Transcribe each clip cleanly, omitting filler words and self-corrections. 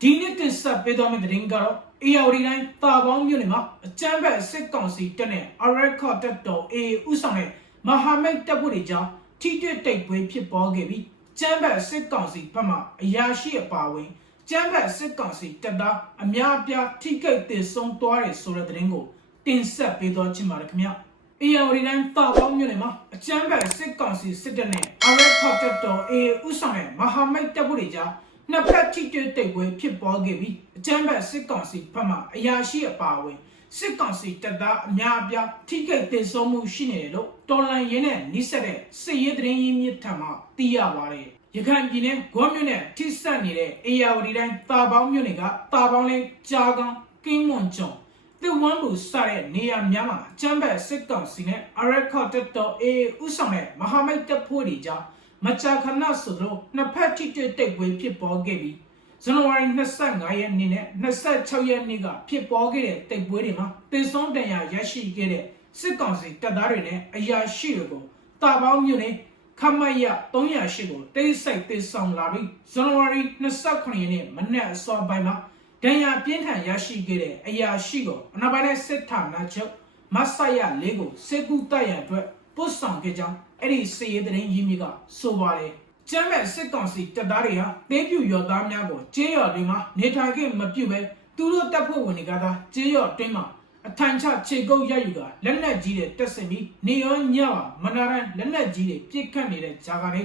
ဒီနေ့တင်ဆက်ပေးသွားမယ့်သတင်းကတော့ AOD တိုင်းတာပေါင်းမြို့နယ်မှာအကြမ်းဖက်စစ်ကောင်စီတပ်နဲ့ Araka တပ်တော် AA ဦးဆောင်တဲ့မဟာမိတ်တပ်ဖွဲ့တွေကြားထိတွေ့တိုက်ပွဲဖြစ်ပွားခဲ့ပြီးကြမ်းဖက်စစ်ကောင်စီဘက်မှအရာရှိအပါအဝင်ကြမ်းဖက်စစ်ကောင်စီတပ်သားအများအပြားထိခိုက်ဒေဆုံးသွားတယ်ဆိုတဲ့သတင်းကိုတင်ဆက်ပေးသွားချင်ပါတယ်ခင်ဗျာ။ AOD တိုင်းတာပေါင်းမြို့နယ်မှာအကြမ်းဖက်စစ်ကောင်စီစစ်တပ်နဲ့ Araka တပ်တော် AA ဦးဆောင်တဲ့မဟာမိတ်တပ်ဖွဲ့တွေကြားနှစ်ဖက်ထိတွေ့တိုက်ပွဲဖြစ်ပွားခဲ့ပြီးအကြမ်းဖက်စစ်ကောင်စီဘက်မှအရာရှိအပါအဝင်စစ်ကောင်စီတပ်သားအများအပြားထိခိုက်ဒေဆုံးမှုရှိနေတယ်လို့တော်လှန်ရေးနဲ့နှိစက်တဲ့စစ်ရေးသတင်းရင်းမြစ်ထံမှသိရပါတယ်။ရခိုင်ပြည်နယ်ဂွမြို့နယ်ထိစပ်နေတဲ့ AOD တိုင်းတာပေါင်းမြို့နယ်ကတာပေါင်းလေးကြားကောင်းကင်းမွန်ကျော်သစ်ဝန်းလူစတဲ့နေရာများမှာအကြမ်းဖက်စစ်ကောင်စီနဲ့ Araka တပ်တော် AA ဦးဆောင်တဲ့မဟာမိတ်တပ်ဖွဲ့တွေကြားမကြာခဏဆိုတော့နှစ်ဖက်ထိတွေ့တိုက်ပွဲဖြစ်ပေါ်ခဲ့ပြီးဇန်နဝါရီ25ရက်နေ့နဲ့26ရက်နေ့ကဖြစ်ပေါ်ခဲ့တဲ့တိုက်ပွဲတွေမှာတေဆုံးဒဏ်ရာရရှိခဲ့တဲ့စစ်ကောင်စီတပ်သားတွေနဲ့အရာရှိတွေကိုတာပေါင်းမြို့နယ်ခမရ308ကိုတိတ်ဆိတ်တေဆောင်လာပြီးဇန်နဝါရီ29ရက်နေ့မနက်အစောပိုင်းမှာဒဏ်ရာပြင်းထန်ရရှိခဲ့တဲ့အရာရှိကိုအနောက်ပိုင်းစစ်ဌာနချုပ်မဆရလေးကိုစေကူတပ်ရန်အတွက်ပို့ဆောင်ခဲ့ကြောင်းအဲ့ဒီစစ်ရေးသတင်းရင်းမြစ်ကဆိုပါတယ်။ကျမ်းမဲ့စစ်ကောင်စီတပ်သားတွေဟာတေးပြူရော်သားများကိုကျေးရွာတွေမှာနေထိုင်ခွင့်မပြုဘဲသူတို့တပ်ဖွဲ့ဝင်တွေကသာကျေးရွာတွင်းမှာအထိုင်ချခြေကုပ်ရယူကလက်နက်ကြီးတွေတက်ဆင်ပြီးနေရောညပါမနာရန်လက်နက်ကြီးတွေပြစ်ခတ်နေတဲ့ဂျာကနေ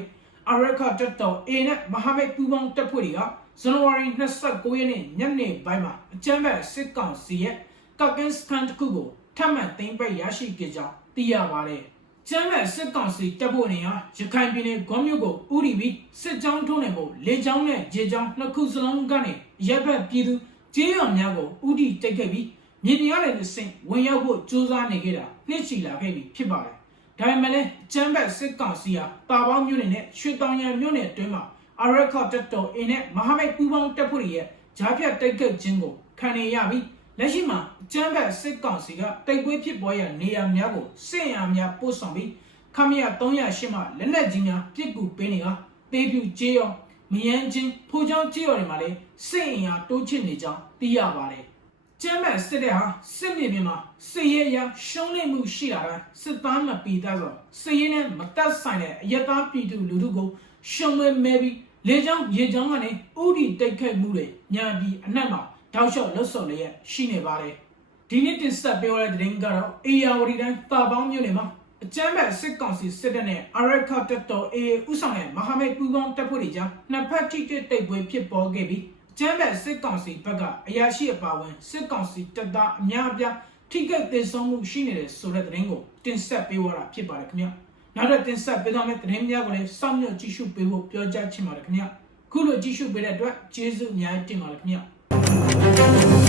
အာရခတပ်တော် A နဲ့မဟာမိတ်ပူးပေါင်းတပ်ဖွဲ့တွေကဇန်နဝါရီ29ရက်နေ့ညနေပိုင်းမှာအကြမ်းဖက်စစ်ကောင်စီရဲ့ကကင်းစကန်တစ်ခုကိုထပ်မံသိမ်းပိုက်ရရှိခဲ့ကြောင်းသိရပါတယ်။ကျမ်းမဲ့စစ်ကောင်စီတပ်ဖွဲ့တွေဟာရခိုင်ပြည်နယ်ဂွမြို့ကိုဥတီပြီးစစ်ကြောင်းထိုးနေဖို့လေကြောင်းနဲ့ရေကြောင်းနှစ်ခုစလုံးကနေရပ်ဘက်ပြည်သူကျေးရွာများကိုဥတီတိုက်ခဲ့ပြီးမြေပြင်ရတဲ့ဆင့်ဝင်ရောက်ဖို့ကြိုးစားနေခဲ့တာနှစ်ချီလာခဲ့ပြီဖြစ်ပါတယ်။ဒါပေမဲ့လည်းကျမ်းမဲ့စစ်ကောင်စီဟာတာပေါင်းမြို့နယ်နဲ့ရွှေတောင်ရံမြို့နယ်အတွင်းမှာအာရခတပ်တော် A နဲ့မဟာမိတ်ပူးပေါင်းတပ်ဖွဲ့တွေရဲ့ဂျားဖြတ်တိုက်ခိုက်ခြင်းကိုခံနေရပြီးလက်ရှိမှာကျမ်းဘက်စစ်ကောင်စီကတိုက်ပွဲဖြစ်ပွားရနေရာများကိုစစ်အင်အားများပို့ဆောင်ပြီးခမရ308မှလက်နက်ကြီးများပစ်ကူပေးနေကတေးပြူကျေးရောမယန်းချင်းဖိုးချောင်းကျေးရောတွေမှာလည်းစစ်အင်အားတိုးချစ်နေကြောင်းသိရပါတယ်။ကျမ်းဘက်စစ်တဲ့ဟာစစ်မြေပြင်မှာစစ်ရေးအရရှုံးနိမ့်မှုရှိတာတိုင်းစစ်သားမပီသားဆိုစစ်ရေးနဲ့မတက်ဆိုင်တဲ့အယက်သားပြည်သူလူထုကိုရှုံးမဲပြီးလေကြောင်းရေကြောင်းကနေဥတီတိုက်ခိုက်မှုတွေညာပြီးအနှံ့မှာတောက်လျှောက်လှုပ်ဆော်လျက်ရှိနေပါတယ်။ဒီနေ့တင်ဆက်ပေးရတဲ့သတင်းကတော့ AOD တိုင်းတာပေါင်းမြို့နယ်မှာအကြမ်းဖက်စစ်ကောင်စီစစ်တပ်နဲ့ Araka တပ်တော် AA ဦးဆောင်တဲ့မဟာမိတ်ပူးပေါင်းတပ်ဖွဲ့တွေကြားနှစ်ဖက်ထိတွေ့တိုက်ပွဲဖြစ်ပေါ်ခဲ့ပြီးအကြမ်းဖက်စစ်ကောင်စီဘက်ကအရာရှိအပါအဝင်စစ်ကောင်စီတပ်သားအများအပြားထိခိုက်ဒေဆုံးမှုရှိနေတယ်ဆိုတဲ့သတင်းကိုတင်ဆက်ပေးရတာဖြစ်ပါတယ်ခင်ဗျာ။နောက်တော့တင်ဆက်ပေးသွားမယ့်သတင်းများကိုလည်းစောင့်မျှော်ကြည့်ရှုပေးဖို့ပြောကြားချင်ပါတယ်ခင်ဗျာ။ခုလိုကြည့်ရှုပေးတဲ့အတွက်ကျေးဇူးအများကြီးတင်ပါတယ်ခင်ဗျာ။